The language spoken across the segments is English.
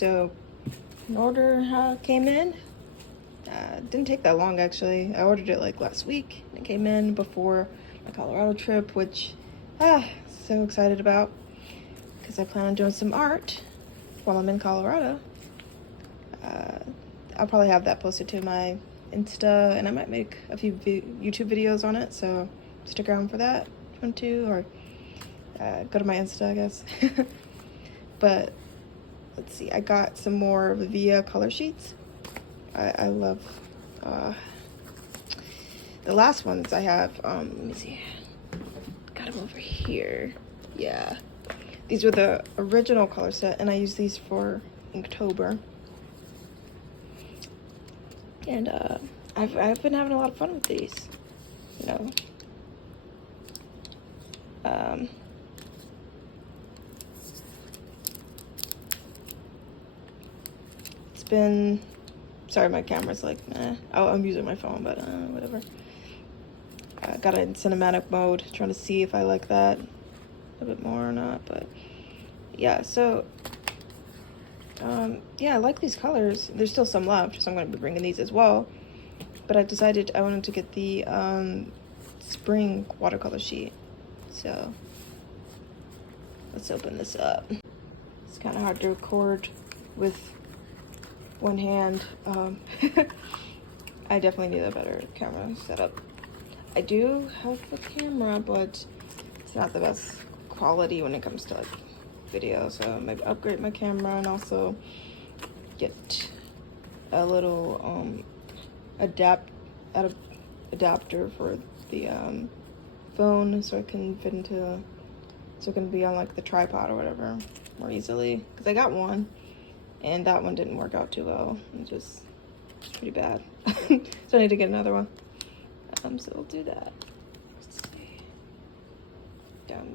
So an order came in. Didn't take that long actually. I ordered it like last week. It came in before my Colorado trip, which so excited about because I plan on doing some art while I'm in Colorado. I'll probably have that posted to my Insta, and I might make a few YouTube videos on it, so stick around for that if you want to, or go to my Insta, I guess. But let's see, I got some more Viviva color sheets. I love the last ones I have. Let me see, got them over here. Yeah, these were the original color set, and I use these for Inktober. And I've been having a lot of fun with these, you know. It's been, sorry, my camera's like, oh, I'm using my phone, but whatever. I got it in cinematic mode, trying to see if I like that a bit more or not, but yeah, so yeah, I like these colors. There's still some left, so I'm going to be bringing these as well. But I decided I wanted to get the spring watercolor sheet. So let's open this up. It's kind of hard to record with one hand. I definitely need a better camera setup. I do have a camera, but it's not the best quality when it comes to like video, so maybe upgrade my camera and also get a little adapter for the phone so it can fit into, so it can be on like the tripod or whatever more easily, because I got one and that one didn't work out too well. It was pretty bad. So I need to get another one. So we'll do that. Let's see.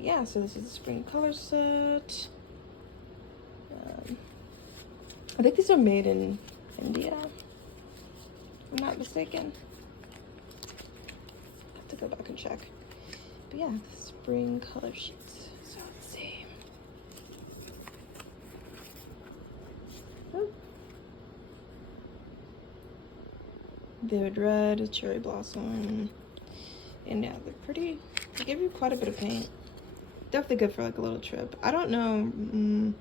Yeah, so this is the spring color set. I think these are made in India, if I'm not mistaken. I have to go back and check. But yeah, the spring color sheets. So let's see. Oh. Vivid red, cherry blossom. And yeah, they're pretty. They give you quite a bit of paint. Definitely good for like a little trip. I don't know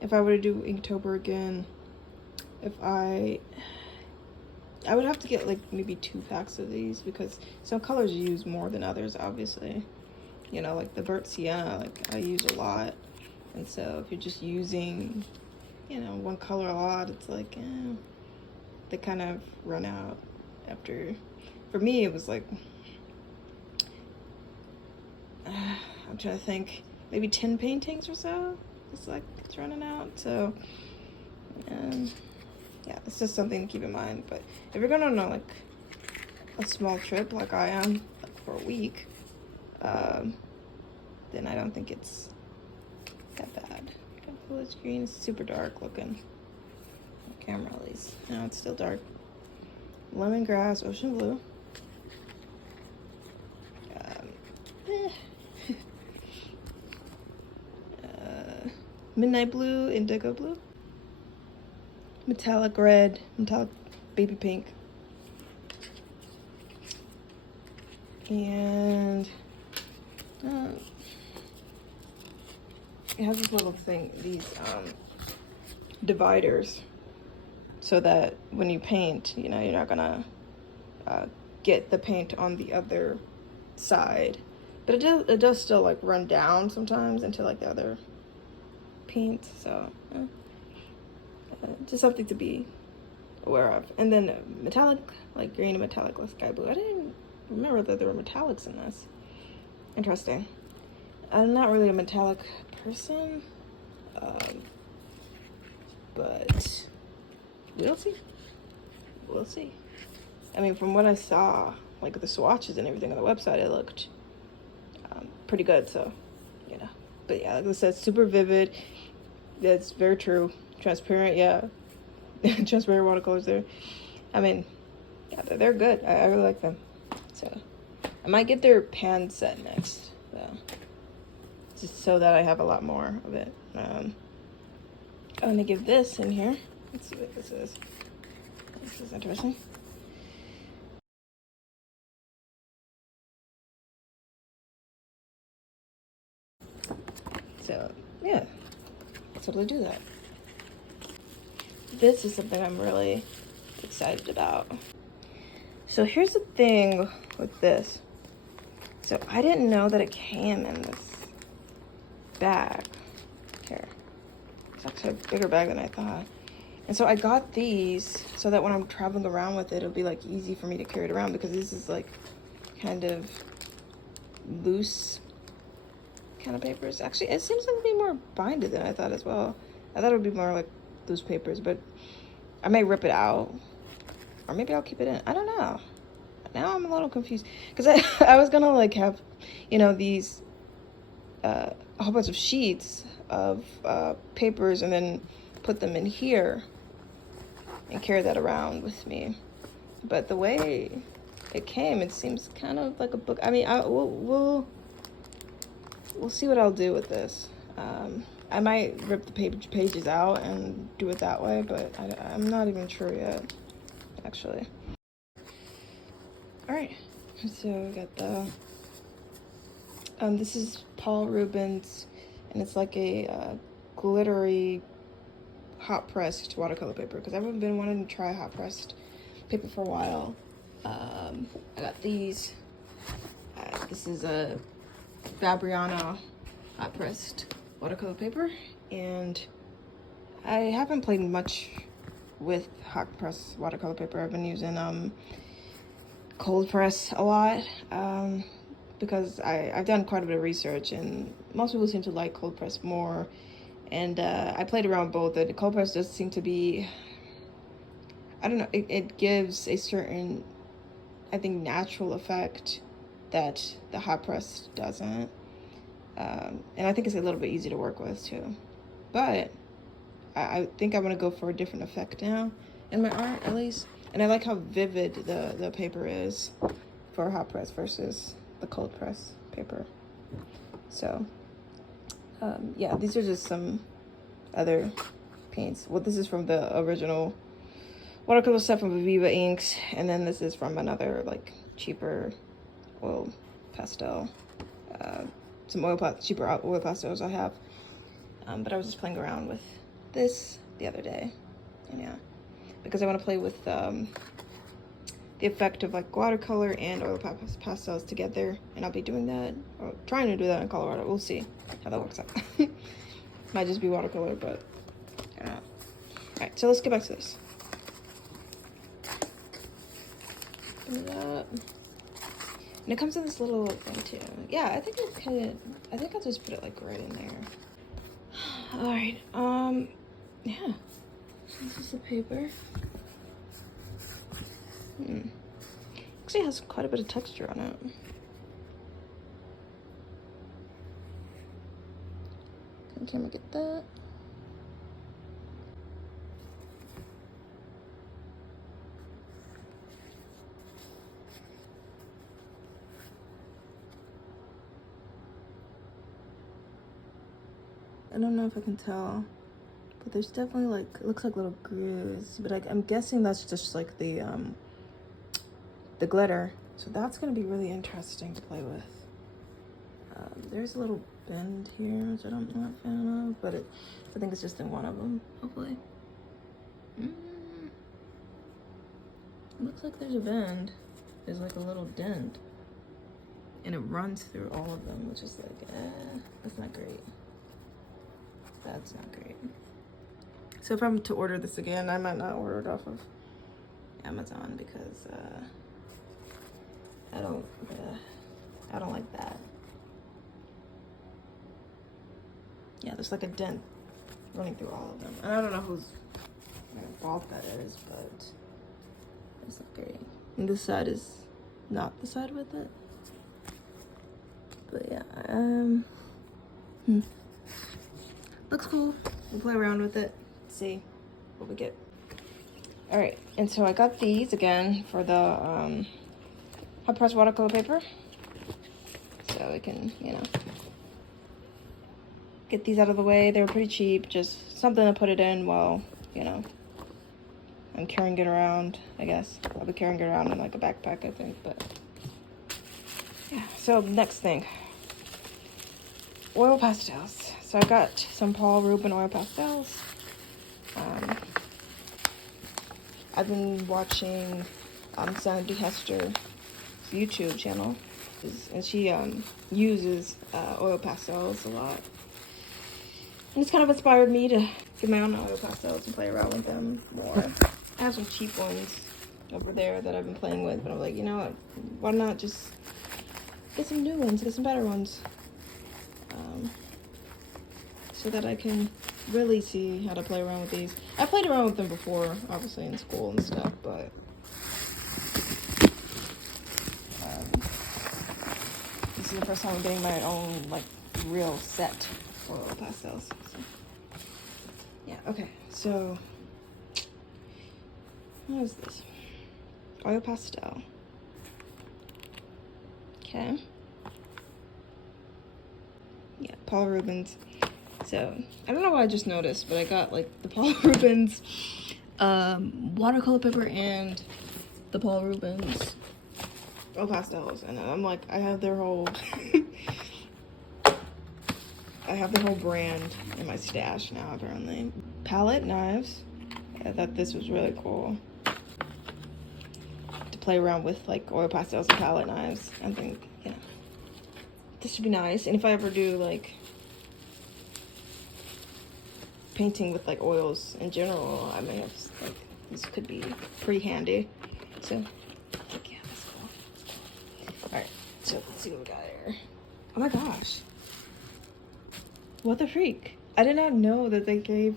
if I were to do Inktober again, if I would have to get like maybe 2 packs of these, because some colors you use more than others, obviously. You know, like the burnt sienna, like I use a lot. And so if you're just using, you know, one color a lot, it's like, they kind of run out after. For me, it was like, I'm trying to think, maybe 10 paintings or so. It's like, it's running out, so yeah, it's just something to keep in mind. But if you're going on like a small trip like I am, like for a week, then I don't think it's that bad. Village green is super dark looking. Camera at least. No, it's still dark. Lemongrass, ocean blue. Midnight blue, indigo blue. Metallic red, metallic baby pink. And it has this little thing, these dividers, so that when you paint, you know, you're not gonna get the paint on the other side. But it does still like run down sometimes into like the other paint, so just something to be aware of. And then metallic, like green and metallic like sky blue. I didn't remember that there were metallics in this. Interesting. I'm not really a metallic person, but we'll see. We'll see. I mean, from what I saw, like the swatches and everything on the website, it looked pretty good, so, you know. But yeah, like I said, super vivid. That's very true. Transparent, yeah. Transparent watercolors there. I mean, yeah, they're good. I really like them. So I might get their pan set next, so, just so that I have a lot more of it. Oh, and they give this in here. Let's see what this is. This is interesting. So, yeah, let's totally do that. This is something I'm really excited about. So here's the thing with this. So I didn't know that it came in this bag. Here. It's actually a bigger bag than I thought. And so I got these so that when I'm traveling around with it, it'll be like easy for me to carry it around, because this is like kind of loose kind of papers. Actually, it seems like to be more binded than I thought as well. I thought it would be more like loose papers, but I may rip it out, or maybe I'll keep it in. I don't know. Now I'm a little confused, because I was gonna like have, you know, these a whole bunch of sheets of papers and then put them in here and carry that around with me. But the way it came, it seems kind of like a book. I mean, we'll see what I'll do with this. I might rip the pages out and do it that way, but I'm not even sure yet, actually. All right, so we got the this is Paul Ruben's, and it's like a glittery hot pressed watercolor paper, because I've been wanting to try hot pressed paper for a while. I got these. This is a Fabriano hot pressed watercolor paper, and I haven't played much with hot press watercolor paper. I've been using cold press a lot, because I've done quite a bit of research, and most people seem to like cold press more. And I played around both. The cold press does seem to be, I don't know, it gives a certain, I think, natural effect that the hot press doesn't. And I think it's a little bit easy to work with too. But I think I want to go for a different effect now in my art, at least. And I like how vivid the paper is for hot press versus the cold press paper. So yeah, these are just some other paints. Well, this is from the original watercolor set from Viviva inks, and then this is from another like cheaper oil pastel, some cheaper oil pastels I have. But I was just playing around with this the other day, and yeah, because I want to play with the effect of like watercolor and oil pastels together, and I'll be doing that, or trying to do that in Colorado. We'll see how that works out. Might just be watercolor, but I don't know. All right, so let's get back to this. Open it up, and it comes in this little thing too. Yeah, I think I'll just put it like right in there. All right, yeah. This is the paper. Actually, it has quite a bit of texture on it. Can the camera get that? I don't know if I can tell, but there's definitely like, it looks like little grooves, but I'm guessing that's just like the glitter. So that's gonna be really interesting to play with. There's a little bend here, which I'm not a fan of, but I think it's just in one of them, hopefully. It looks like there's a bend. There's like a little dent, and it runs through all of them, which is like, that's not great. That's not great. So if I'm to order this again, I might not order it off of Amazon, because I don't like that. Yeah, there's like a dent running through all of them. And I don't know whose fault that is, but it's not great. And this side is not the side with it. But yeah, looks cool. We'll play around with it, see what we get. All right, and so I got these again for the hot press watercolor paper, so we can, you know, get these out of the way. They were pretty cheap, just something to put it in while, you know, I'm carrying it around, I guess. I'll be carrying it around in like a backpack, I think, but yeah. So next thing, oil pastels. So I got some Paul Ruben oil pastels. I've been watching Sandy Hester's YouTube channel, and she uses oil pastels a lot. And it's kind of inspired me to get my own oil pastels and play around with them more. I have some cheap ones over there that I've been playing with, but I'm like, you know what, why not just get some new ones, get some better ones, so that I can really see how to play around with these. I played around with them before, obviously in school and stuff, but this is the first time I'm getting my own like real set for oil pastels. So, yeah, okay, so what is this? Oil pastel. Okay. Yeah, Paul Rubens. So, I don't know why I just noticed, but I got like the Paul Rubens watercolor paper and the Paul Rubens oil pastels. And I'm like, I have their whole brand in my stash now, apparently. Palette knives. I thought this was really cool to play around with, like oil pastels and palette knives. I think, yeah, this should be nice. And if I ever do like painting with like oils in general, I may have like, this could be pretty handy. So like, yeah, that's cool. All right, so let's see what we got here. Oh my gosh, what the freak! I did not know that they gave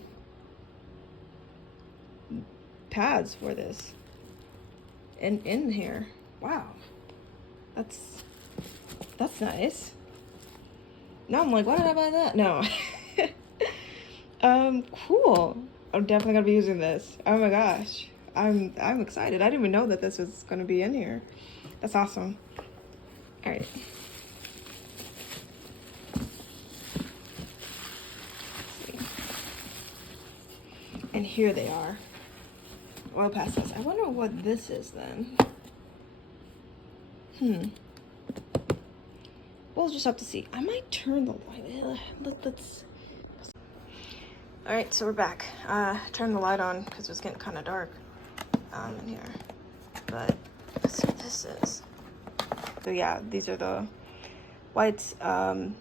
pads for this in here. Wow, that's nice. Now I'm like, why did I buy that? No. Cool. I'm definitely gonna be using this. Oh my gosh, I'm excited. I didn't even know that this was gonna be in here. That's awesome. All right. Let's see. And here they are. Oil pastels. I wonder what this is then. We'll just have to see. I might turn the light. Let's. All right, so we're back. Turn the light on because it was getting kind of dark in here. But let's see what this is. So yeah, these are the whites. I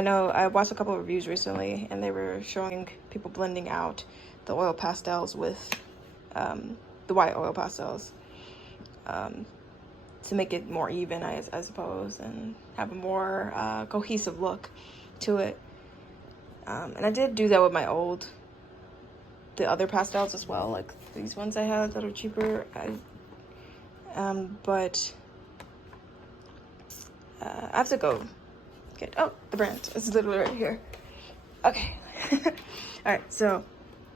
know I watched a couple of reviews recently, and they were showing people blending out the oil pastels with the white oil pastels to make it more even, I suppose, and have a more cohesive look to it. And I did do that with my the other pastels as well, like these ones I had that are cheaper. But I have to go get, oh, the brand is literally right here. Okay. All right, so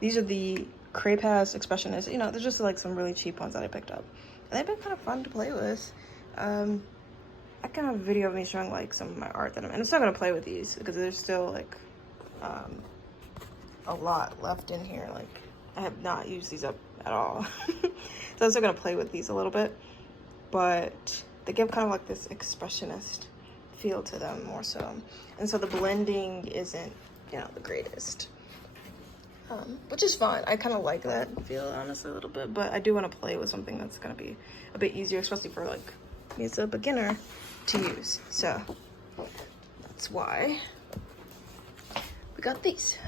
these are the Cray-Pas Expressionist. You know, they're just like some really cheap ones that I picked up. And they've been kind of fun to play with. I can have a video of me showing like some of my art that I'm still gonna play with these because there's still like a lot left in here. Like, I have not used these up at all. So I'm still gonna play with these a little bit, but they give kind of like this expressionist feel to them more so. And so the blending isn't, you know, the greatest, which is fine. I kind of like that feel, honestly, a little bit, but I do want to play with something that's gonna be a bit easier, especially for like me as a beginner to use. So that's why we got these.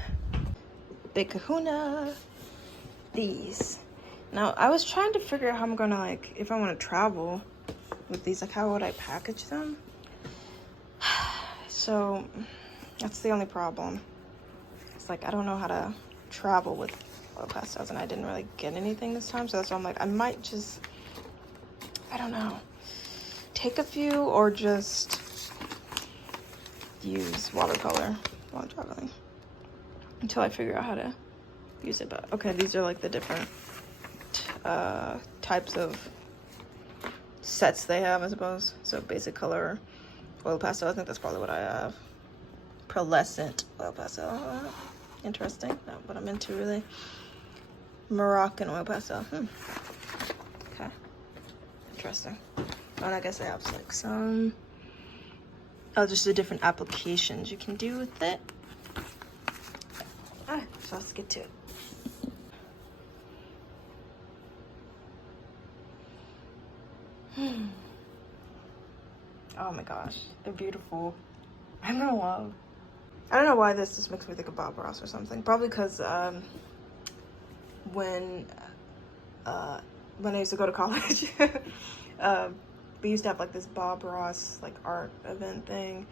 Big Kahuna. These. Now, I was trying to figure out how I'm gonna, like, if I want to travel with these, like, how would I package them? So, that's the only problem. It's like, I don't know how to travel with oil pastels, and I didn't really get anything this time, so that's why I'm like, I might just, I don't know, take a few or just use watercolor while traveling until I figure out how to use it. But okay, these are like the different types of sets they have, I suppose. So basic color, oil pastel, I think that's probably what I have. pearlescent oil pastel. Interesting. Not what I'm into really. Moroccan oil pastel. Okay. Interesting. And I guess I have like some, just the different applications you can do with it. Alright, so let's get to it. Oh my gosh, they're beautiful. I'm in love. I don't know why this just makes me think of Bob Ross or something. Probably because when I used to go to college, we used to have like this Bob Ross like art event thing,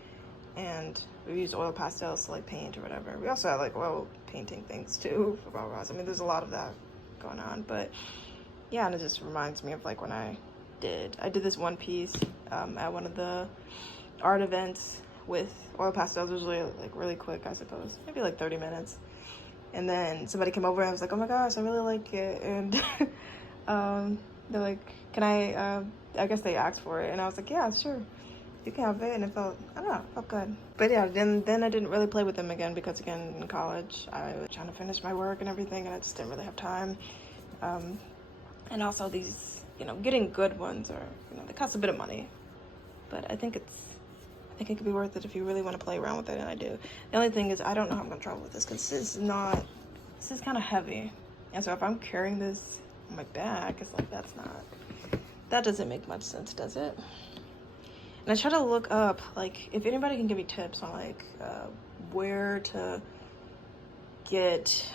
and we used oil pastels to like paint or whatever. We also had like oil painting things too for Bob Ross. I mean, there's a lot of that going on, but yeah, and it just reminds me of like when I did this one piece at one of the art events with oil pastels. It was really quick, I suppose, maybe like 30 minutes. And then somebody came over and I was like, oh my gosh, I really like it. And they're like, can I guess they asked for it. And I was like, yeah, sure, you can have it. And it felt, I don't know, it felt good. But yeah, then I didn't really play with them again because again, in college, I was trying to finish my work and everything and I just didn't really have time. And also these, getting good ones are, they cost a bit of money. But I think it could be worth it if you really want to play around with it, and I do. The only thing is I don't know how I'm going to travel with this because this is kind of heavy. And so if I'm carrying this on my back, it's like, that doesn't make much sense, does it? And I try to look up, like, if anybody can give me tips on, like, where to get,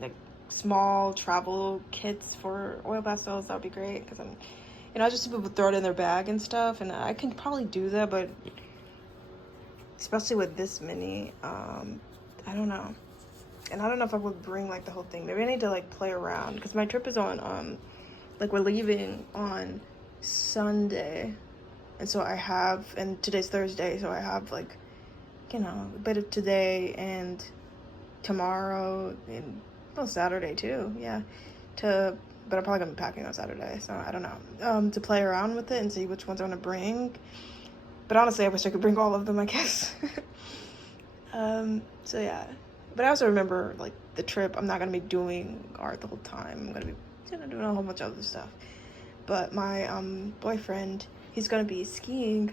like, small travel kits for oil pastels, that would be great. Because I just see people throw it in their bag and stuff, and I can probably do that, but especially with this many, I don't know. And I don't know if I would bring like the whole thing. Maybe I need to like play around because my trip is on, like we're leaving on Sunday. And so and today's Thursday, so I have like, a bit of today and tomorrow and Saturday too, yeah. But I'm probably gonna be packing on Saturday, so I don't know. To play around with it and see which ones I want to bring. But honestly, I wish I could bring all of them, I guess. So yeah. But I also remember, like, the trip, I'm not gonna be doing art the whole time. I'm gonna be doing a whole bunch of other stuff. But my boyfriend, he's gonna be skiing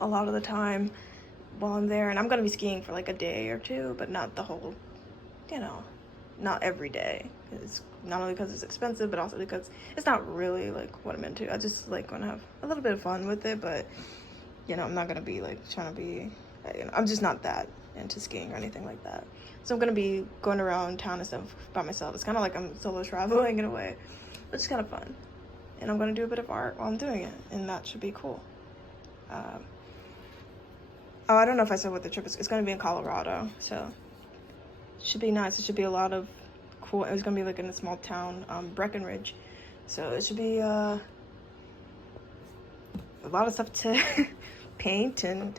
a lot of the time while I'm there, and I'm gonna be skiing for like a day or two, but not the whole, not every day. It's not only because it's expensive, but also because it's not really like what I'm into. I just like want to have a little bit of fun with it, but I'm not gonna be like trying to be, I'm just not that into skiing or anything like that. So I'm gonna be going around town and stuff by myself. It's kind of like I'm solo traveling in a way, which is kind of fun. And I'm gonna do a bit of art while I'm doing it, and that should be cool. I don't know if I said what the trip is. It's gonna be in Colorado, so it should be nice. It should be a lot of cool. It's gonna be like in a small town, Breckenridge, so it should be a lot of stuff to paint and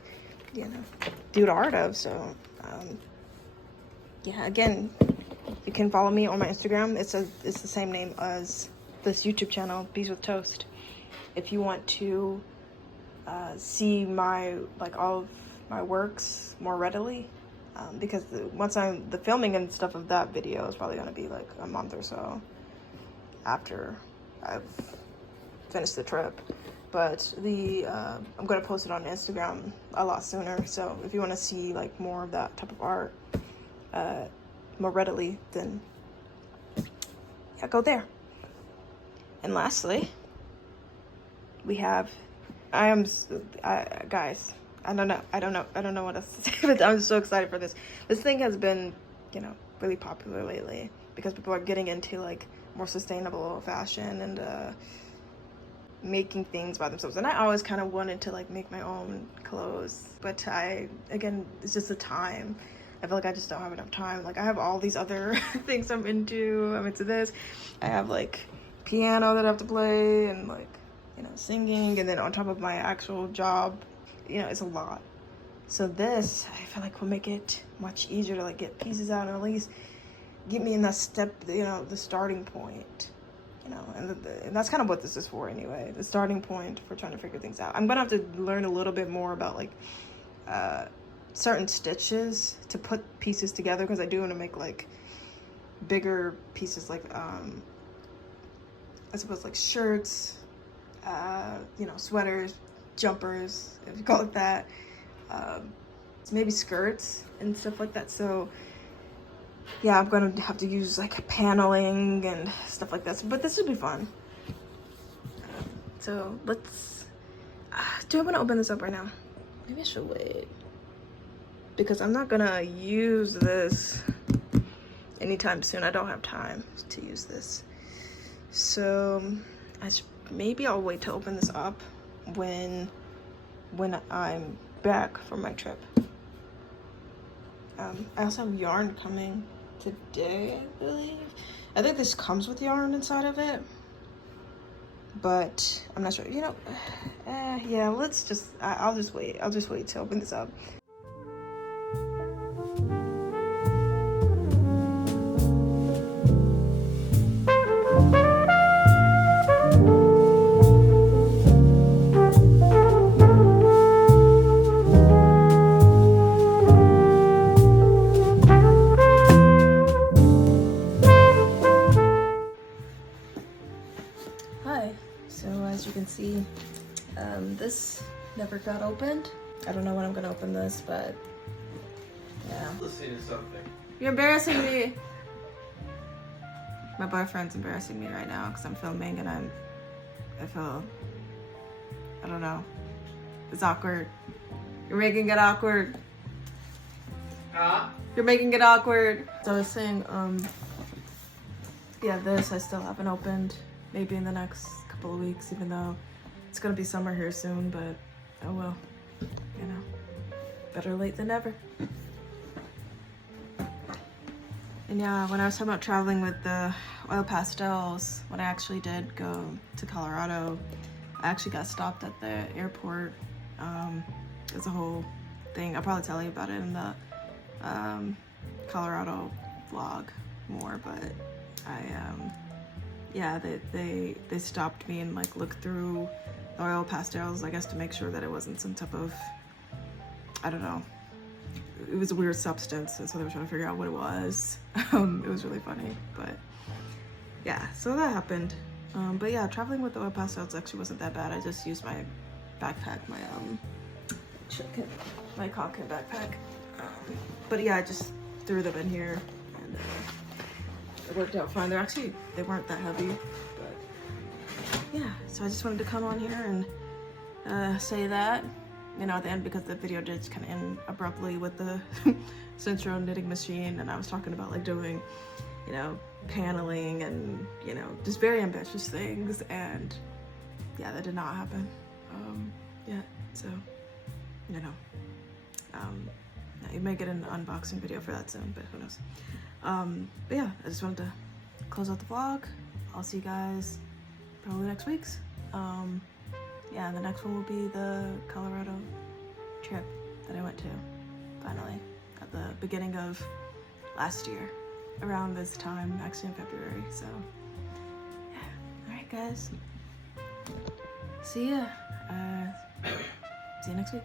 do art of. So yeah, again, you can follow me on my Instagram. It's the same name as this YouTube channel, Bees with Toast. If you want to see all of my works more readily, because the filming and stuff of that video is probably gonna be like a month or so after I've finished the trip. But I'm gonna post it on Instagram a lot sooner. So if you want to see like more of that type of art more readily, then yeah, go there. And lastly, we have guys. I don't know what else to say, but I'm so excited for this. This thing has been, really popular lately because people are getting into like more sustainable fashion and making things by themselves. And I always kind of wanted to like make my own clothes, but it's just the time. I feel like I just don't have enough time. Like I have all these other things I'm into. I'm into this. I have like piano that I have to play and like, singing, and then on top of my actual job, it's a lot. So this, I feel like will make it much easier to like get pieces out and at least get me in that step, the starting point, and that's kind of what this is for anyway, the starting point for trying to figure things out. I'm gonna have to learn a little bit more about like certain stitches to put pieces together, because I do want to make like bigger pieces, like I suppose like shirts, you know, sweaters, jumpers, if you call it that, maybe skirts and stuff like that. So yeah, I'm gonna have to use like paneling and stuff like that, but this would be fun. So let's, do I want to open this up right now? Maybe I should wait, because I'm not gonna use this anytime soon. I don't have time to use this. So maybe I'll wait to open this up when I'm back from my trip. I also have yarn coming today, I believe. I think this comes with yarn inside of it, but I'm not sure. You know, yeah, let's just, I'll just wait. I'll just wait to open this up. See, this never got opened. I don't know when I'm gonna open this, but yeah. Listening to something. You're embarrassing me. My boyfriend's embarrassing me right now because I'm filming and I feel, I don't know. It's awkward. You're making it awkward. Huh? You're making it awkward. So I was saying, yeah, this I still haven't opened. Maybe in the next couple of weeks, even though it's gonna be summer here soon, but oh well, you know, better late than never. And yeah, when I was talking about traveling with the oil pastels, when I actually did go to Colorado, I actually got stopped at the airport. It's a whole thing. I'll probably tell you about it in the Colorado vlog more, but yeah, they stopped me and like looked through the oil pastels, I guess, to make sure that it wasn't some type of, I don't know, it was a weird substance, and so they were trying to figure out what it was. It was really funny, but yeah, so that happened. But yeah, traveling with the oil pastels actually wasn't that bad. I just used my backpack, my Cockpit backpack. But yeah, I just threw them in here, and it worked out fine. They weren't that heavy, but yeah, so I just wanted to come on here and say that, you know, at the end, because the video did kind of end abruptly with the Centro knitting machine, and I was talking about like doing, you know, paneling and, you know, just very ambitious things, and yeah, that did not happen yet. So, you know, you may get an unboxing video for that soon, but who knows. But yeah, I just wanted to close out the vlog. I'll see you guys probably next week's. Yeah, and the next one will be the Colorado trip that I went to, finally, at the beginning of last year, around this time, actually in February. So yeah, all right guys, see ya. See you next week.